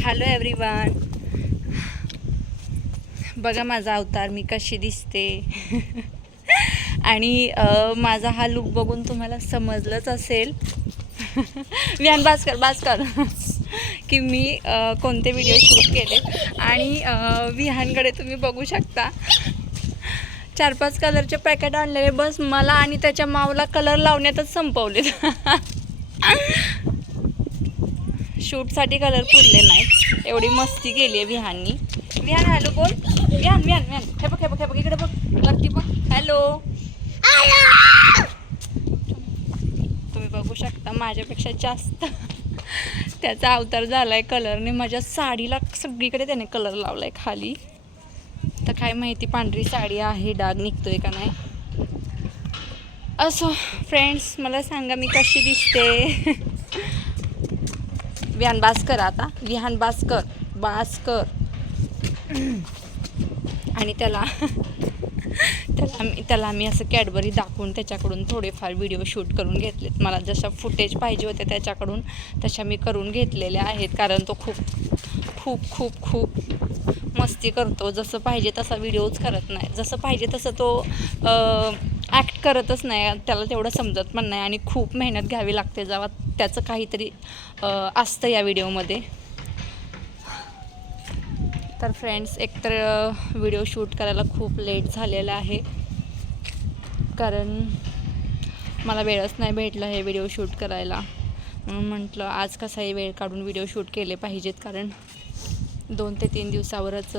Hello everyone, बघा माझा अवतार, मी कशी दिसते. आणि माझा हा लुक बघून तुम्हाला समजलंच असेल विहान बास्कर की मी कोणते व्हिडिओ शूट केले. आणि विहानकडे तुम्ही बघू शकता 4-5 कलरचे पॅकेट आणलेले, बस मला आणि त्याच्या मावला कलर लावण्यातच संपवले. शूटसाठी कलर पुरले नाहीत, एवढी मस्ती केली आहे विहाननी. विहान हॅलो बोल. विहान हे बघ इकडे बघ, वरती बघ. हॅलो, तुम्ही बघू शकता माझ्यापेक्षा जास्त त्याचा अवतार झालाय कलरने. माझ्या साडीला सगळीकडे त्याने कलर लावलाय खाली. तर काय माहिती पांढरी साडी आहे, डाग निघतोय का नाही. असो फ्रेंड्स, मला सांगा मी कशी दिसते. विहान बास्कर, आता विहान बास्कर. आणि त्याला मी असं कॅडबरी दाखवून त्याच्याकडून थोडेफार व्हिडिओ शूट करून घेतलेत. मला जशा फुटेज पाहिजे होते त्याच्याकडून तशा मी करून घेतलेल्या आहेत. कारण तो खूप मस्ती करतो. जसं पाहिजे तसा व्हिडिओच करत नाही, जसं पाहिजे तसं तो ॲक्ट करतच नाही. त्याला तेवढं समजत पण नाही आणि खूप मेहनत घ्यावी लागते जेव्हा त्याचं काहीतरी असतं या व्हिडिओमध्ये. तर फ्रेंड्स, एकतर व्हिडिओ शूट करायला खूप लेट झालेला आहे, कारण मला वेळच नाही भेटला हे व्हिडिओ शूट करायला. म्हणून म्हटलं आज कसाही वेळ काढून व्हिडिओ शूट केले पाहिजेत, कारण 2 ते 3 दिवसावरच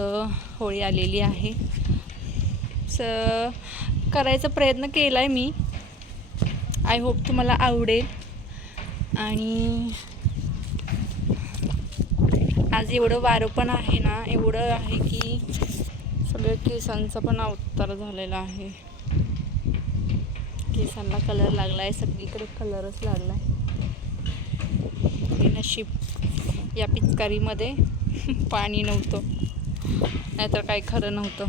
होळी आलेली आहे. करायचा प्रयत्न केला आहे मी. आय होप तुम्हाला आवडेल. आणि आज एवढं वारं पण आहे ना, एवढं आहे की सगळं केसांचा पण अवतार झालेला आहे. केसांना कलर लागला आहे, सगळीकडे कलरच लागला आहे. नशीब या पिचकारीमध्ये पाणी नव्हतं, नाहीतर काही खरं नव्हतं.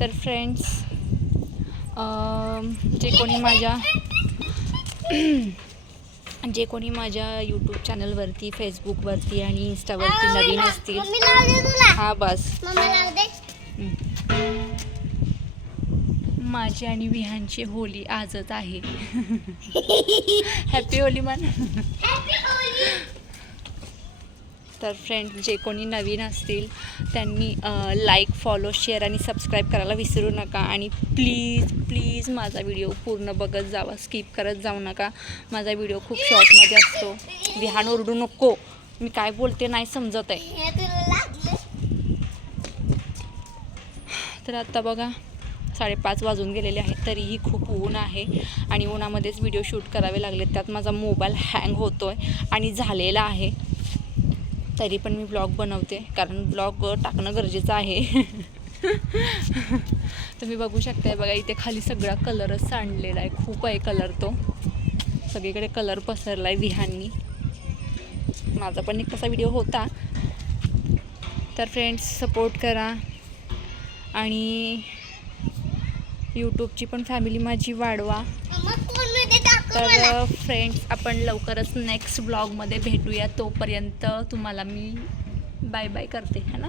तर फ्रेंड्स, जे कोणी माझ्या यूट्यूब चॅनलवरती, फेसबुकवरती आणि इंस्टावरती नवीन असतील, हा बस, माझी आणि विहानची होली आजच आहे. हॅपी होली मन. तर फ्रेंड्स, जे कोणी नवीन असतील त्यांनी लाईक, फॉलो, शेअर आणि सबस्क्राईब करायला विसरू नका. आणि प्लीज माझा व्हिडिओ पूर्ण बघत जावा, स्किप करत जाऊ नका. माझा व्हिडिओ खूप शॉर्टमध्ये असतो. विहान ओरडू नको, मी काय बोलते नाही समजत आहे. तर आता बघा 5:30 वाजून गेलेले आहेत, तरीही खूप ऊन आहे आणि उन्हामध्येच व्हिडिओ शूट करावे लागले. त्यात माझा मोबाईल हँग होतो आहे आणि झालेला आहे. तरी पण मी ब्लॉग बनवते, कारण ब्लॉग टाकणं गरजेचं आहे. तुम्ही बघू शकताय, बघा इथे खाली सगळा कलरच सांडलेला आहे. खूप आहे कलर, तो सगळीकडे कलर पसरला आहे विहाननी. माझा पण एक तसा व्हिडिओ होता. तर फ्रेंड्स, सपोर्ट करा आणि यूट्यूबची पण फॅमिली माझी वाढवा. तर फ्रेंड्स, आपण लवकरच नेक्स्ट ब्लॉगमध्ये भेटूया. तोपर्यंत तुम्हाला मी बाय बाय करते, है ना.